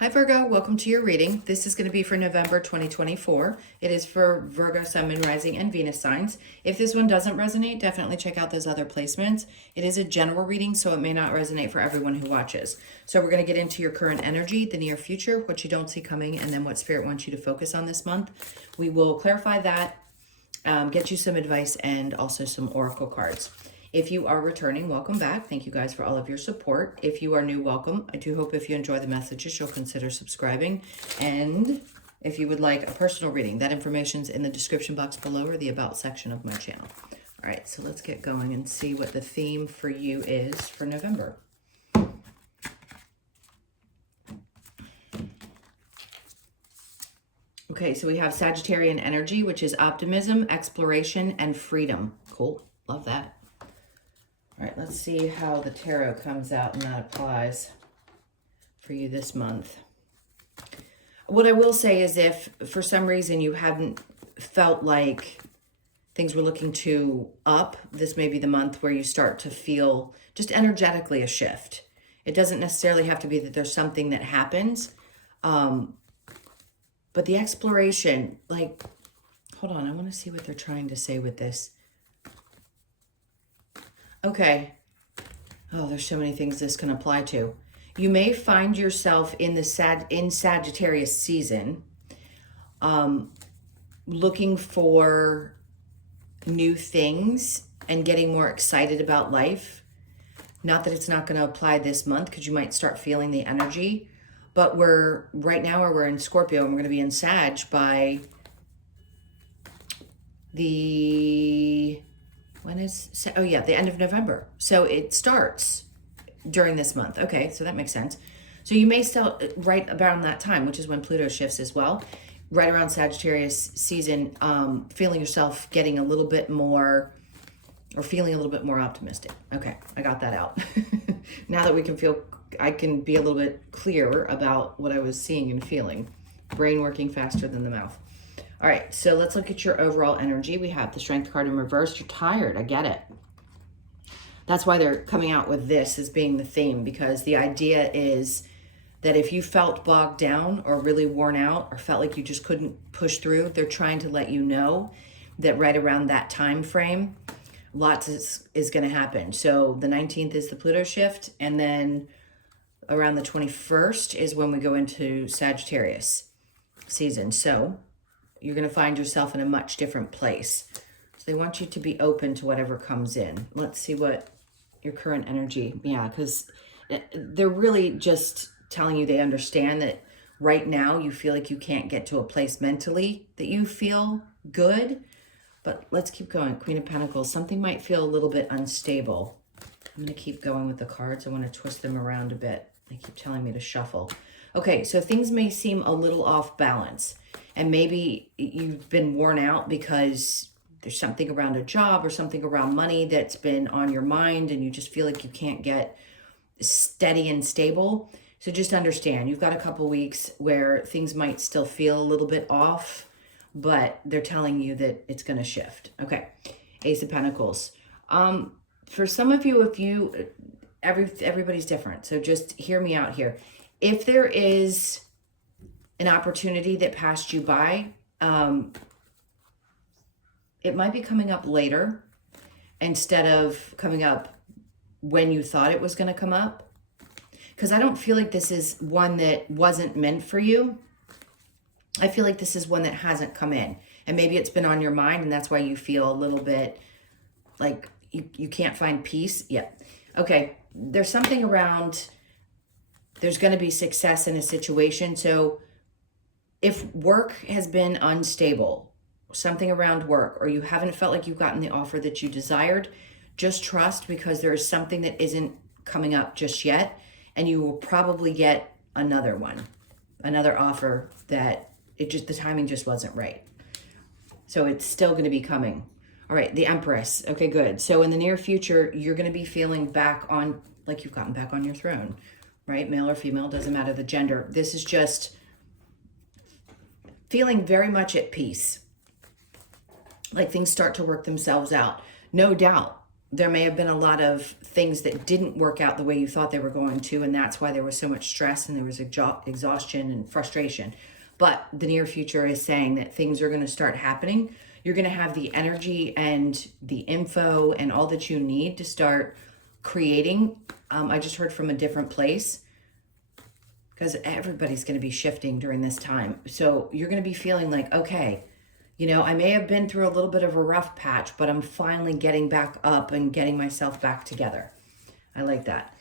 Hi Virgo, welcome to your reading. This is going to be for November 2024. It is for Virgo, Sun, Moon, Rising, and Venus signs. If this one doesn't resonate, definitely check out those other placements. It is a general reading, so it may not resonate for everyone who watches. So we're going to get into your current energy, the near future, what you don't see coming, and then what Spirit wants you to focus on this month. We will clarify that, get you some advice, and also some oracle cards. If you are returning, welcome back. Thank you guys for all of your support. If you are new, welcome. I do hope if you enjoy the messages, you'll consider subscribing. And if you would like a personal reading, that information's in the description box below or the About section of my channel. All right, so let's get going and see what the theme for you is for November. Okay, so we have Sagittarian energy, which is optimism, exploration, and freedom. Cool, love that. All right, let's see how the tarot comes out and that applies for you this month. What I will say is if for some reason you haven't felt like things were looking too up, this may be the month where you start to feel just energetically a shift. It doesn't necessarily have to be that there's something that happens, but the exploration, like, hold on, I want to see what they're trying to say with this. Okay. Oh, there's so many things this can apply to. You may find yourself in the Sagittarius season, looking for new things and getting more excited about life. Not that it's not going to apply this month because you might start feeling the energy, but right now we're in Scorpio and we're going to be in Sag by the the end of November. So it starts during this month. Okay, so that makes sense. So you may still, right around that time, which is when Pluto shifts as well, right around Sagittarius season, feeling yourself getting a little bit more, or feeling a little bit more optimistic. Okay, I got that out. Now that I can be a little bit clearer about what I was seeing and feeling. Brain working faster than the mouth. All right, so let's look at your overall energy. We have the Strength card in reverse. You're tired. I get it. That's why they're coming out with this as being the theme, because the idea is that if you felt bogged down or really worn out or felt like you just couldn't push through, they're trying to let you know that right around that time frame, lots is going to happen. So the 19th is the Pluto shift, and then around the 21st is when we go into Sagittarius season. So you're going to find yourself in a much different place. So they want you to be open to whatever comes in. Let's see what your current energy, because they're really just telling you they understand that right now you feel like you can't get to a place mentally that you feel good. But let's keep going. Queen of Pentacles, something might feel a little bit unstable. I'm going to keep going with the cards. I want to twist them around a bit. They keep telling me to shuffle. Okay, so things may seem a little off balance. And maybe you've been worn out because there's something around a job or something around money that's been on your mind and you just feel like you can't get steady and stable. So just understand, you've got a couple weeks where things might still feel a little bit off, but they're telling you that it's going to shift. Okay, Ace of Pentacles. For some of you, everybody's different. So just hear me out here. If there is an opportunity that passed you by, it might be coming up later instead of coming up when you thought it was going to come up. Because I don't feel like this is one that wasn't meant for you. I feel like this is one that hasn't come in. And maybe it's been on your mind and that's why you feel a little bit like you can't find peace. Yeah. Okay. There's something around, there's going to be success in a situation. So if work has been unstable, something around work, or you haven't felt like you've gotten the offer that you desired, just trust, because there is something that isn't coming up just yet, and you will probably get another one, another offer that the timing just wasn't right. So it's still going to be coming. All right, the Empress. Okay, good. So in the near future, you're going to be feeling back on, like you've gotten back on your throne, right? Male or female, doesn't matter the gender. This is just feeling very much at peace, like things start to work themselves out. No doubt there may have been a lot of things that didn't work out the way you thought they were going to, and that's why there was so much stress and there was exhaustion and frustration. But the near future is saying that things are going to start happening. You're going to have the energy and the info and all that you need to start creating. I just heard from a different place, because everybody's going to be shifting during this time. So you're going to be feeling like, okay, I may have been through a little bit of a rough patch, but I'm finally getting back up and getting myself back together. I like that.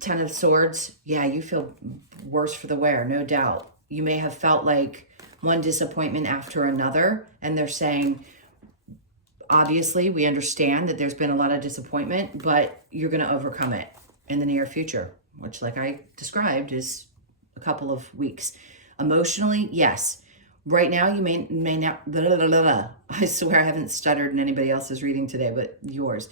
10 of Swords. Yeah, you feel worse for the wear, no doubt. You may have felt like one disappointment after another, and they're saying, obviously, we understand that there's been a lot of disappointment, but you're going to overcome it in the near future, which, like I described, is a couple of weeks. Emotionally, yes. Right now, you may not, blah, blah, blah, blah. I swear I haven't stuttered in anybody else's reading today, but yours.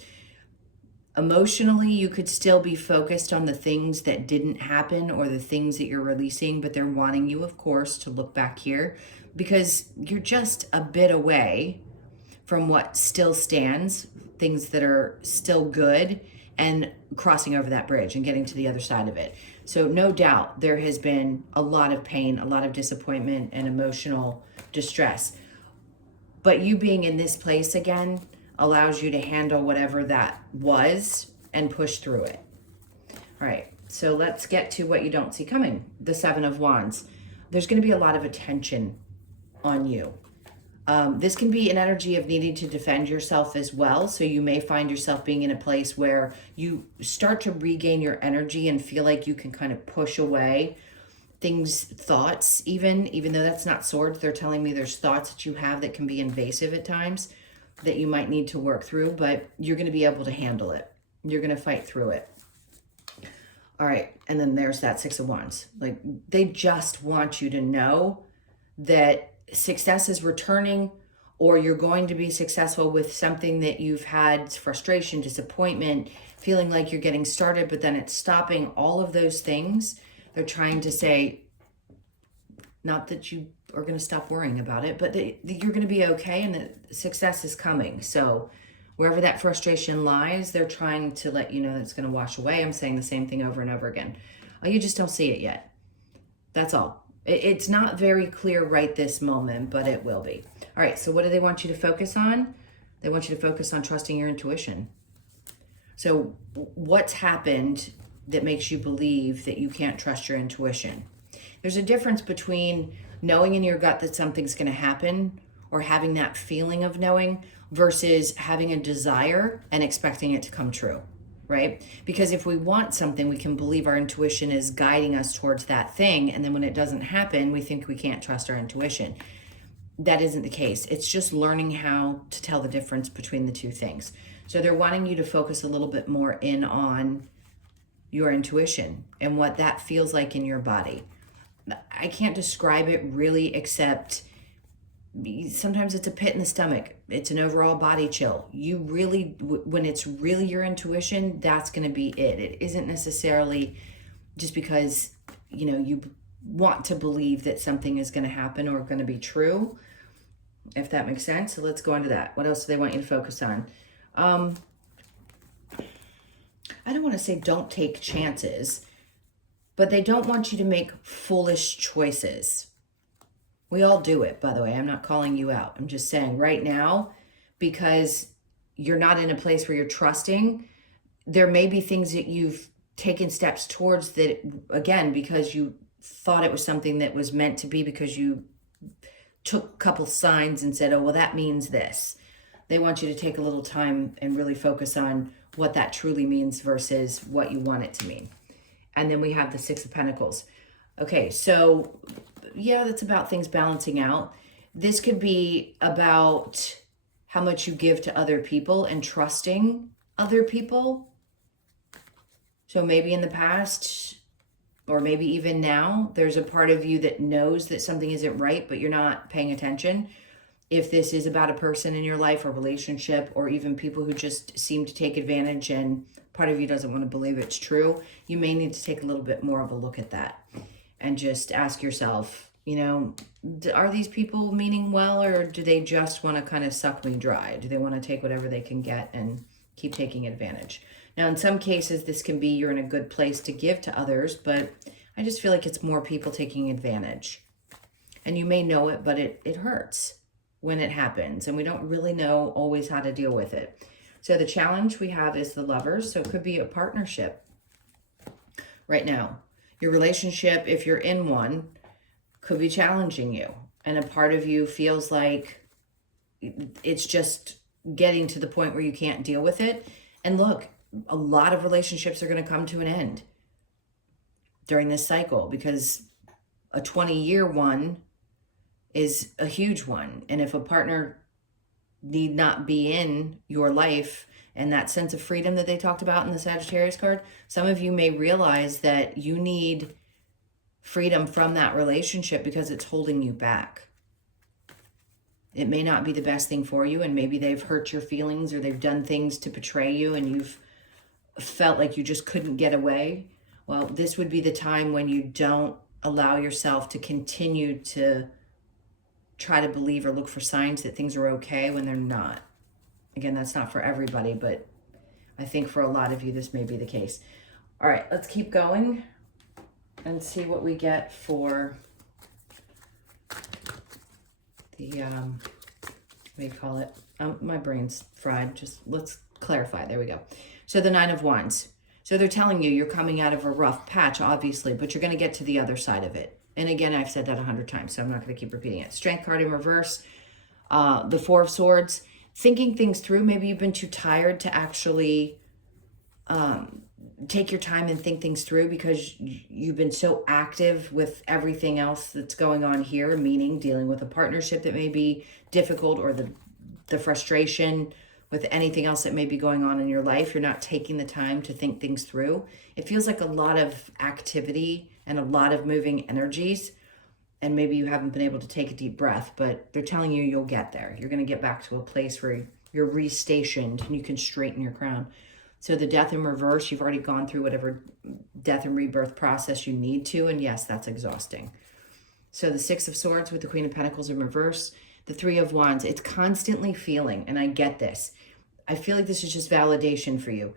Emotionally, you could still be focused on the things that didn't happen or the things that you're releasing, but they're wanting you, of course, to look back here because you're just a bit away from what still stands, things that are still good, and crossing over that bridge and getting to the other side of it. So no doubt there has been a lot of pain, a lot of disappointment and emotional distress. But you being in this place again allows you to handle whatever that was and push through it. All right, so let's get to what you don't see coming. The 7 of Wands. There's going to be a lot of attention on you. This can be an energy of needing to defend yourself as well. So you may find yourself being in a place where you start to regain your energy and feel like you can kind of push away things, thoughts, even though that's not swords. They're telling me there's thoughts that you have that can be invasive at times that you might need to work through, but you're going to be able to handle it. You're going to fight through it. All right. And then there's that 6 of Wands. Like, they just want you to know that success is returning, or you're going to be successful with something that you've had frustration, disappointment, feeling like you're getting started, but then it's stopping. All of those things, they're trying to say, not that you are going to stop worrying about it, but that you're going to be okay and that success is coming. So wherever that frustration lies, they're trying to let you know that it's going to wash away. I'm saying the same thing over and over again. Oh, you just don't see it yet. That's all. It's not very clear right this moment, but it will be. All right, so what do they want you to focus on? They want you to focus on trusting your intuition. So what's happened that makes you believe that you can't trust your intuition? There's a difference between knowing in your gut that something's going to happen or having that feeling of knowing versus having a desire and expecting it to come true, right? Because if we want something, we can believe our intuition is guiding us towards that thing. And then when it doesn't happen, we think we can't trust our intuition. That isn't the case. It's just learning how to tell the difference between the two things. So they're wanting you to focus a little bit more in on your intuition and what that feels like in your body. I can't describe it really, except sometimes it's a pit in the stomach. It's an overall body chill. You really, when it's really your intuition, that's going to be it. It isn't necessarily just because, you want to believe that something is going to happen or going to be true, if that makes sense. So let's go into that. What else do they want you to focus on? I don't want to say don't take chances, but they don't want you to make foolish choices. We all do it, by the way. I'm not calling you out. I'm just saying right now, because you're not in a place where you're trusting, there may be things that you've taken steps towards that, again, because you thought it was something that was meant to be, because you took a couple signs and said, oh, well, that means this. They want you to take a little time and really focus on what that truly means versus what you want it to mean. And then we have the 6 of Pentacles. Okay, so yeah, that's about things balancing out. This could be about how much you give to other people and trusting other people. So maybe in the past, or maybe even now, there's a part of you that knows that something isn't right, but you're not paying attention. If this is about a person in your life or relationship, or even people who just seem to take advantage and part of you doesn't want to believe it's true, you may need to take a little bit more of a look at that and just ask yourself, are these people meaning well, or do they just want to kind of suck me dry? Do they want to take whatever they can get and keep taking advantage. Now, in some cases, this can be you're in a good place to give to others, but I just feel like it's more people taking advantage. And you may know it, but it hurts when it happens, and we don't really know always how to deal with it. So the challenge we have is the Lovers, so it could be a partnership right now. Your relationship, if you're in one, could be challenging you, and a part of you feels like it's just getting to the point where you can't deal with it. And look, a lot of relationships are going to come to an end during this cycle, because a 20-year one is a huge one. And if a partner need not be in your life, and that sense of freedom that they talked about in the Sagittarius card, some of you may realize that you need freedom from that relationship because it's holding you back. It may not be the best thing for you, and maybe they've hurt your feelings, or they've done things to betray you, and you've felt like you just couldn't get away. Well, this would be the time when you don't allow yourself to continue to try to believe or look for signs that things are okay when they're not. Again, that's not for everybody, but I think for a lot of you, this may be the case. All right, let's keep going and see what we get for the, what do you call it? My brain's fried. Just let's clarify. There we go. So the Nine of Wands. So they're telling you you're coming out of a rough patch, obviously, but you're going to get to the other side of it. And again, I've said that 100 times, so I'm not going to keep repeating it. Strength card in reverse, the Four of Swords. Thinking things through. Maybe you've been too tired to actually take your time and think things through because you've been so active with everything else that's going on here, meaning dealing with a partnership that may be difficult, or the frustration with anything else that may be going on in your life. You're not taking the time to think things through. It feels like a lot of activity and a lot of moving energies, and maybe you haven't been able to take a deep breath, but they're telling you you'll get there. You're going to get back to a place where you're restationed and you can straighten your crown. So the Death in reverse, you've already gone through whatever death and rebirth process you need to, and yes, that's exhausting. So the Six of Swords with the Queen of Pentacles in reverse, the Three of Wands, it's constantly feeling, and I get this. I feel like this is just validation for you.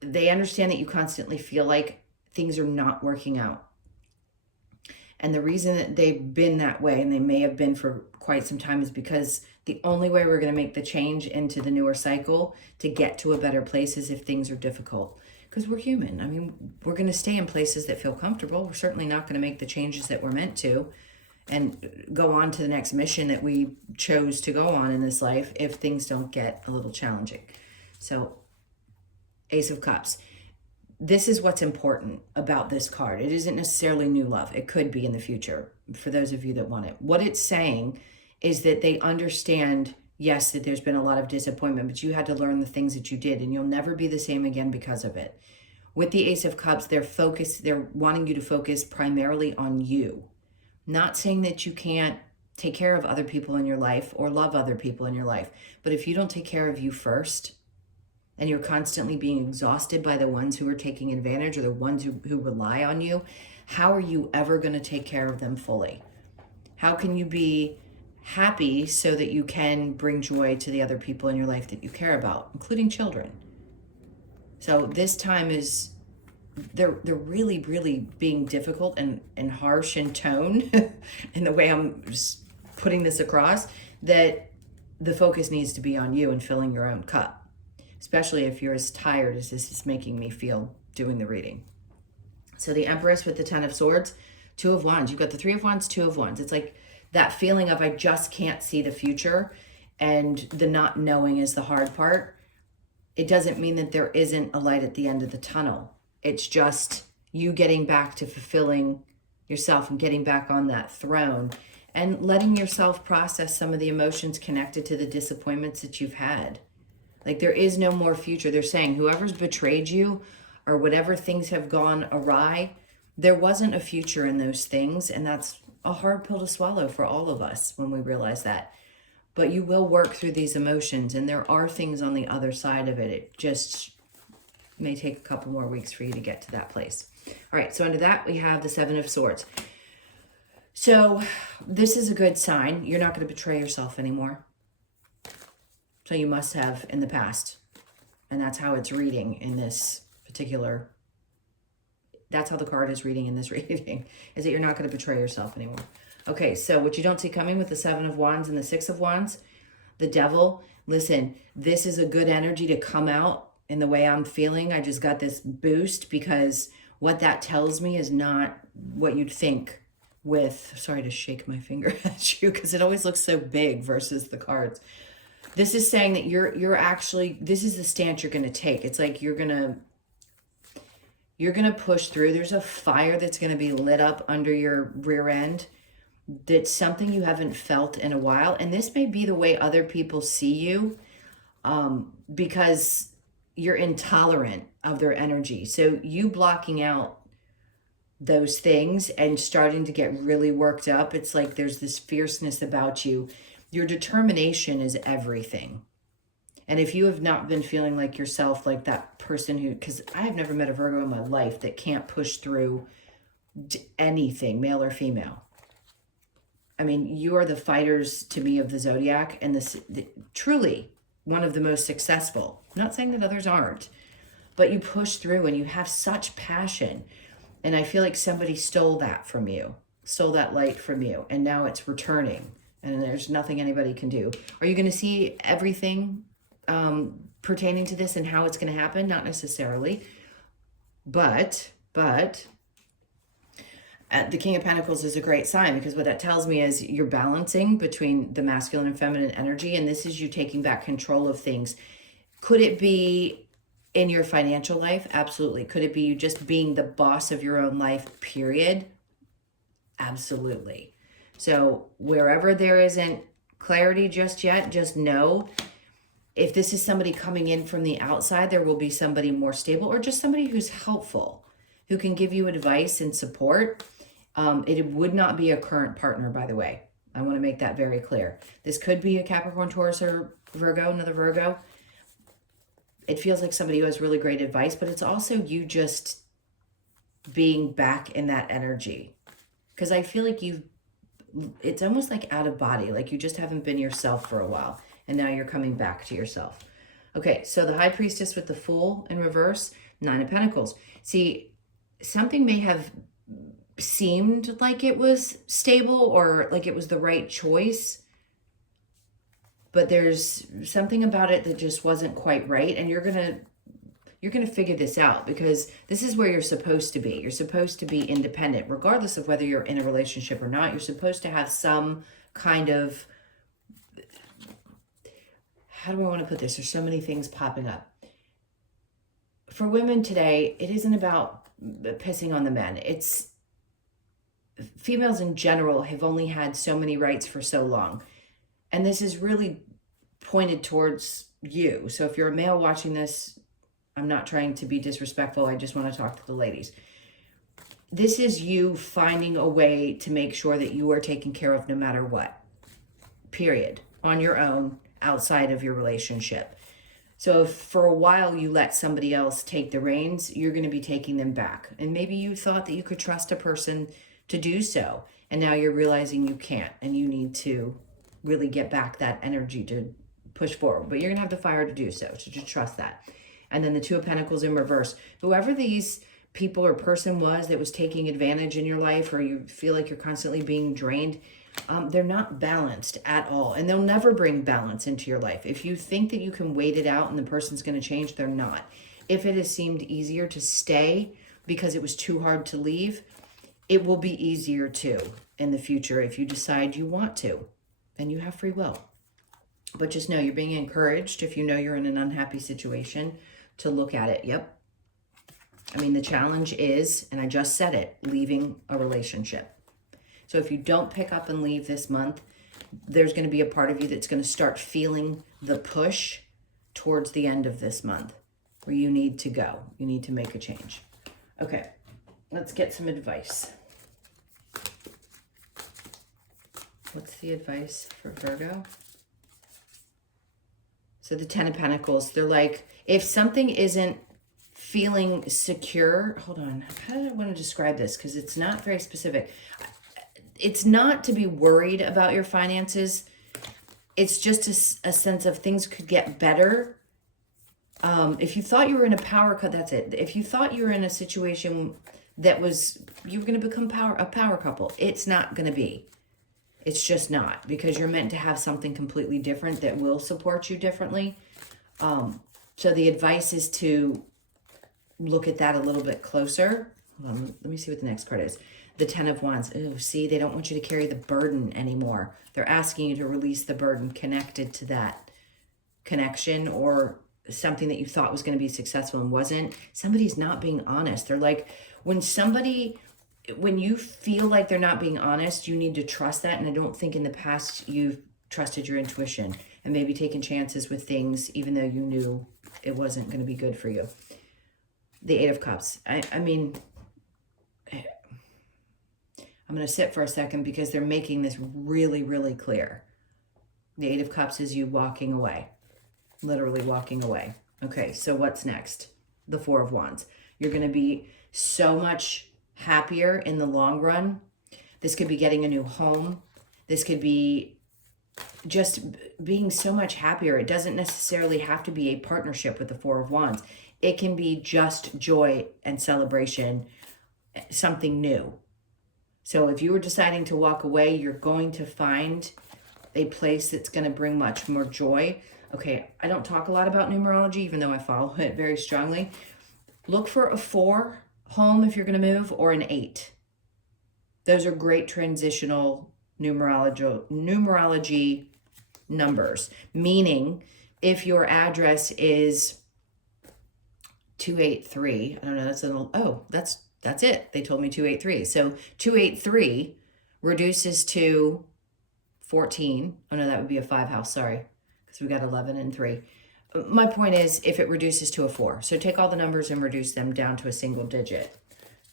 They understand that you constantly feel like things are not working out. And the reason that they've been that way, and they may have been for quite some time, is because the only way we're going to make the change into the newer cycle to get to a better place is if things are difficult. Because we're human. I mean, we're going to stay in places that feel comfortable. We're certainly not going to make the changes that we're meant to and go on to the next mission that we chose to go on in this life if things don't get a little challenging. So, Ace of Cups. This is what's important about this card. It isn't necessarily new love. It could be in the future for those of you that want it. What it's saying is that they understand, yes, that there's been a lot of disappointment, but you had to learn the things that you did, and you'll never be the same again because of it. With the Ace of Cups, they're wanting you to focus primarily on you. Not saying that you can't take care of other people in your life or love other people in your life, but if you don't take care of you first, and you're constantly being exhausted by the ones who are taking advantage or the ones who rely on you, how are you ever going to take care of them fully? How can you be happy so that you can bring joy to the other people in your life that you care about, including children? So this time is, they're really, really being difficult and harsh in tone in the way I'm just putting this across, that the focus needs to be on you and filling your own cup. Especially if you're as tired as this is making me feel doing the reading. So the Empress with the Ten of Swords, Two of Wands. You've got the Three of Wands, Two of Wands. It's like that feeling of I just can't see the future, and the not knowing is the hard part. It doesn't mean that there isn't a light at the end of the tunnel. It's just you getting back to fulfilling yourself and getting back on that throne and letting yourself process some of the emotions connected to the disappointments that you've had. Like, there is no more future. They're saying whoever's betrayed you or whatever things have gone awry, there wasn't a future in those things. And that's a hard pill to swallow for all of us when we realize that. But you will work through these emotions, and there are things on the other side of it. It just may take a couple more weeks for you to get to that place. All right, so under that, we have the Seven of Swords. So this is a good sign. You're not going to betray yourself anymore. So you must have in the past. And that's how it's reading in this particular, that's how the card is reading in this reading, is that you're not going to betray yourself anymore. Okay, so what you don't see coming with the Seven of Wands and the Six of Wands, the Devil, listen, this is a good energy to come out in the way I'm feeling. I just got this boost because what that tells me is not what you'd think with, sorry to shake my finger at you because it always looks so big versus the cards. This is saying that you're actually, this is the stance you're going to take. It's like you're going to push through. There's a fire that's going to be lit up under your rear end. That's something you haven't felt in a while. And this may be the way other people see you because you're intolerant of their energy. So you blocking out those things and starting to get really worked up, it's like there's this fierceness about you. Your determination is everything. And if you have not been feeling like yourself, like that person who, because I have never met a Virgo in my life that can't push through anything, male or female. I mean, you are the fighters to me of the zodiac, and truly one of the most successful. I'm not saying that others aren't, but you push through and you have such passion. And I feel like somebody stole that from you, stole that light from you, and now it's returning, and there's nothing anybody can do. Are you going to see everything pertaining to this and how it's going to happen? Not necessarily, but the King of Pentacles is a great sign because what that tells me is you're balancing between the masculine and feminine energy, and this is you taking back control of things. Could it be in your financial life? Absolutely. Could it be you just being the boss of your own life, period? Absolutely. So wherever there isn't clarity just yet, just know if this is somebody coming in from the outside, there will be somebody more stable or just somebody who's helpful, who can give you advice and support. It would not be a current partner, by the way. I want to make that very clear. This could be a Capricorn, Taurus, or Virgo, another Virgo. It feels like somebody who has really great advice, but it's also you just being back in that energy. Because I feel like it's almost like out of body, like you just haven't been yourself for a while, and now you're coming back to yourself. Okay, so the High Priestess with the Fool in reverse, Nine of Pentacles. See, something may have seemed like it was stable or like it was the right choice, but there's something about it that just wasn't quite right, and you're gonna figure this out because this is where you're supposed to be. You're supposed to be independent, regardless of whether you're in a relationship or not. You're supposed to have some kind of, how do I want to put this? There's so many things popping up. For women today, it isn't about pissing on the men. It's females in general have only had so many rights for so long. And this is really pointed towards you. So if you're a male watching this, I'm not trying to be disrespectful. I just want to talk to the ladies. This is you finding a way to make sure that you are taken care of no matter what. Period. On your own, outside of your relationship. So if for a while you let somebody else take the reins, you're going to be taking them back. And maybe you thought that you could trust a person to do so. And now you're realizing you can't, and you need to really get back that energy to push forward. But you're going to have the fire to do so. So just trust that. And then the Two of Pentacles in reverse. Whoever these people or person was that was taking advantage in your life, or you feel like you're constantly being drained, they're not balanced at all. And they'll never bring balance into your life. If you think that you can wait it out and the person's going to change, they're not. If it has seemed easier to stay because it was too hard to leave, it will be easier to in the future if you decide you want to, and you have free will. But just know you're being encouraged, if you know you're in an unhappy situation, to look at it. Yep. I mean, the challenge is, and I just said it, leaving a relationship. So if you don't pick up and leave this month, there's going to be a part of you that's going to start feeling the push towards the end of this month where you need to go. You need to make a change. Okay, let's get some advice. What's the advice for Virgo? So the Ten of Pentacles, they're like, if something isn't feeling secure, hold on, how do I want to describe this? Because it's not very specific. It's not to be worried about your finances. It's just a sense of things could get better. If you thought you were in a power cut, that's it. If you thought you were in a situation that was, you were going to become a power couple, it's not going to be. It's just not, because you're meant to have something completely different that will support you differently. So the advice is to look at that a little bit closer. Let me see what the next card is. The 10 of Wands. Oh, see, they don't want you to carry the burden anymore. They're asking you to release the burden connected to that connection, or something that you thought was going to be successful and wasn't. Somebody's not being honest. They're like, when you feel like they're not being honest, you need to trust that. And I don't think in the past you've trusted your intuition and maybe taken chances with things, even though you knew it wasn't going to be good for you. The 8 of Cups. I mean, I'm going to sit for a second because they're making this really, really clear. The 8 of Cups is you walking away. Literally walking away. Okay, so what's next? The 4 of Wands. You're going to be so much happier in the long run. This could be getting a new home. This could be just being so much happier. It doesn't necessarily have to be a partnership with the 4 of Wands. It can be just joy and celebration, something new. So if you were deciding to walk away, you're going to find a place that's going to bring much more joy. Okay, I don't talk a lot about numerology, even though I follow it very strongly. Look for a 4 home if you're going to move, or an 8. Those are great transitional numerology numbers. Meaning, if your address is 283, I don't know, that's it. They told me 283. So 283 reduces to 14. Oh no, that would be a 5 house, sorry. Because we got 11 and 3. My point is, if it reduces to a 4. So take all the numbers and reduce them down to a single digit,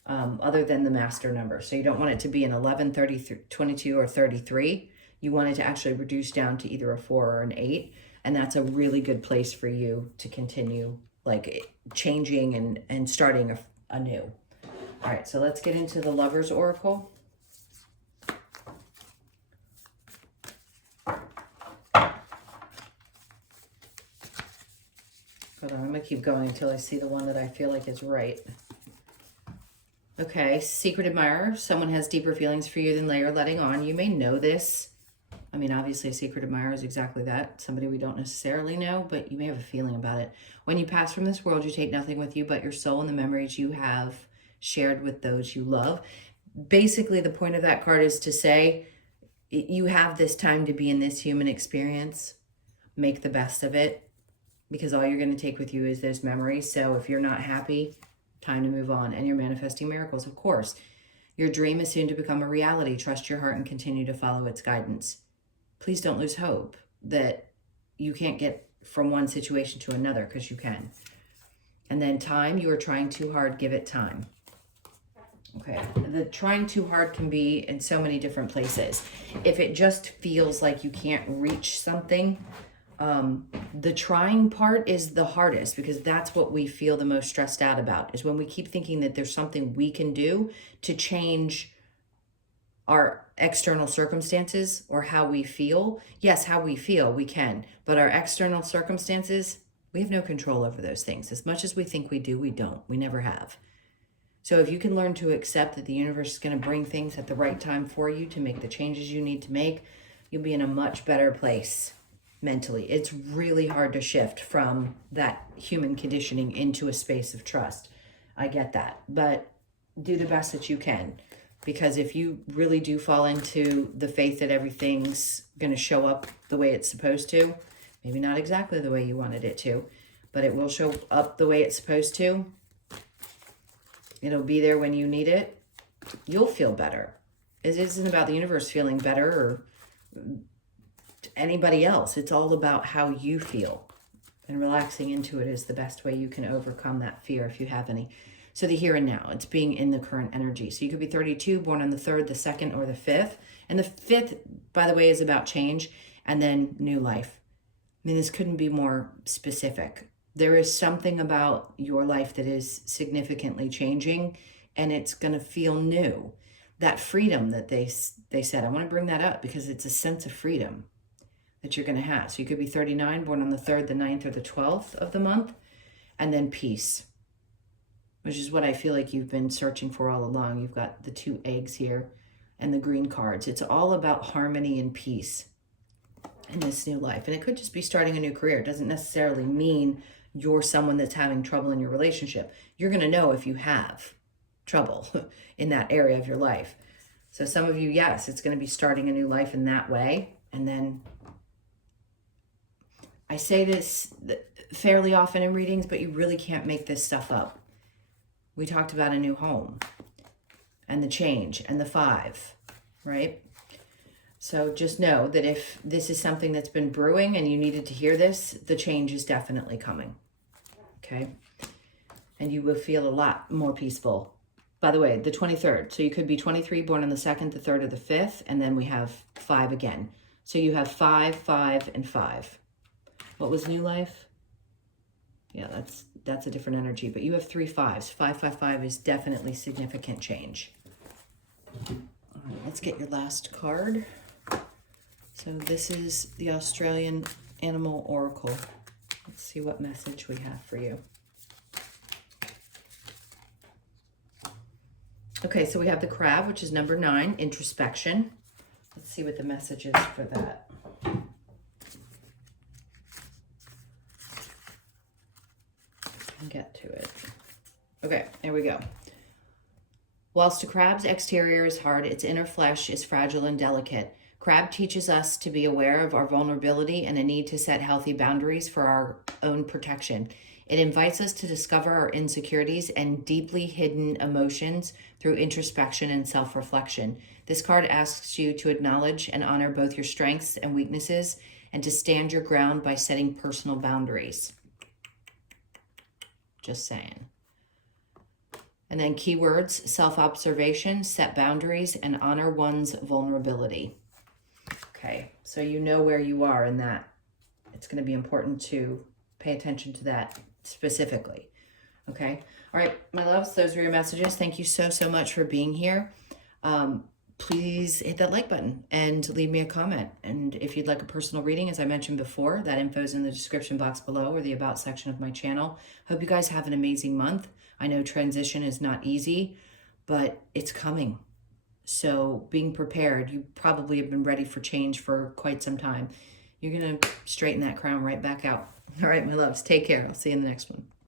other than the master number. So you don't want it to be an 11, 33, 22, or 33. You want it to actually reduce down to either a 4 or an 8. And that's a really good place for you to continue like changing and starting anew. All right, so let's get into the Lover's Oracle. Hold on, I'm going to keep going until I see the one that I feel like is right. Okay, secret admirer. Someone has deeper feelings for you than they are letting on. You may know this. I mean, obviously a secret admirer is exactly that. Somebody we don't necessarily know, but you may have a feeling about it. When you pass from this world, you take nothing with you but your soul and the memories you have shared with those you love. Basically, the point of that card is to say, you have this time to be in this human experience. Make the best of it, because all you're going to take with you is those memories. So if you're not happy, time to move on. And you're manifesting miracles, of course. Your dream is soon to become a reality. Trust your heart and continue to follow its guidance. Please don't lose hope that you can't get from one situation to another, because you can. And then time, you are trying too hard, give it time. Okay, the trying too hard can be in so many different places. If it just feels like you can't reach something, the trying part is the hardest, because that's what we feel the most stressed out about, is when we keep thinking that there's something we can do to change our external circumstances or how we feel. Yes, how we feel, we can, but our external circumstances, we have no control over those things. As much as we think we do, we don't. We never have. So if you can learn to accept that the universe is going to bring things at the right time for you to make the changes you need to make, you'll be in a much better place mentally. It's really hard to shift from that human conditioning into a space of trust. I get that, but do the best that you can, because if you really do fall into the faith that everything's going to show up the way it's supposed to, maybe not exactly the way you wanted it to, but it will show up the way it's supposed to. It'll be there when you need it. You'll feel better. It isn't about the universe feeling better or anybody else. It's all about how you feel. And relaxing into it is the best way you can overcome that fear, if you have any. So the here and now, it's being in the current energy. So you could be 32, born on the 3rd, the 2nd, or the 5th. And the 5th, by the way, is about change and then new life. I mean, this couldn't be more specific. There is something about your life that is significantly changing, and it's going to feel new. That freedom that they said, I want to bring that up because it's a sense of freedom that you're going to have. So you could be 39, born on the 3rd, the 9th, or the 12th of the month. and then peace, which is what I feel like you've been searching for all along. You've got the 2 eggs here and the green cards. It's all about harmony and peace in this new life. And it could just be starting a new career. It doesn't necessarily mean you're someone that's having trouble in your relationship. You're going to know if you have trouble in that area of your life. So some of you, yes, it's going to be starting a new life in that way. And then I say this fairly often in readings, but you really can't make this stuff up. We talked about a new home and the change and the 5, right? So just know that if this is something that's been brewing and you needed to hear this, the change is definitely coming, okay? And you will feel a lot more peaceful. By the way, the 23rd. So you could be 23, born on the 2nd, the 3rd, or the 5th, and then we have 5 again. So you have 5, 5, and 5. What was new life? Yeah, that's a different energy, but you have 3 5s. 5, 5, 5 is definitely significant change. All right, let's get your last card. So this is the Australian Animal Oracle. Let's see what message we have for you. Okay, so we have the crab, which is number 9, introspection. Let's see what the message is for that. And get to it. Okay, here we go. Whilst a crab's exterior is hard, its inner flesh is fragile and delicate. Crab teaches us to be aware of our vulnerability and a need to set healthy boundaries for our own protection. It invites us to discover our insecurities and deeply hidden emotions through introspection and self-reflection. This card asks you to acknowledge and honor both your strengths and weaknesses and to stand your ground by setting personal boundaries. Just saying. And then keywords, self-observation, set boundaries, and honor one's vulnerability. Okay, so you know where you are in that. It's going to be important to pay attention to that specifically. Okay, all right, my loves, those were your messages. Thank you so, so much for being here. Please hit that like button and leave me a comment. And if you'd like a personal reading, as I mentioned before, that info is in the description box below or the about section of my channel. Hope you guys have an amazing month. I know transition is not easy, but it's coming. So being prepared, you probably have been ready for change for quite some time. You're going to straighten that crown right back out. All right, my loves, take care. I'll see you in the next one.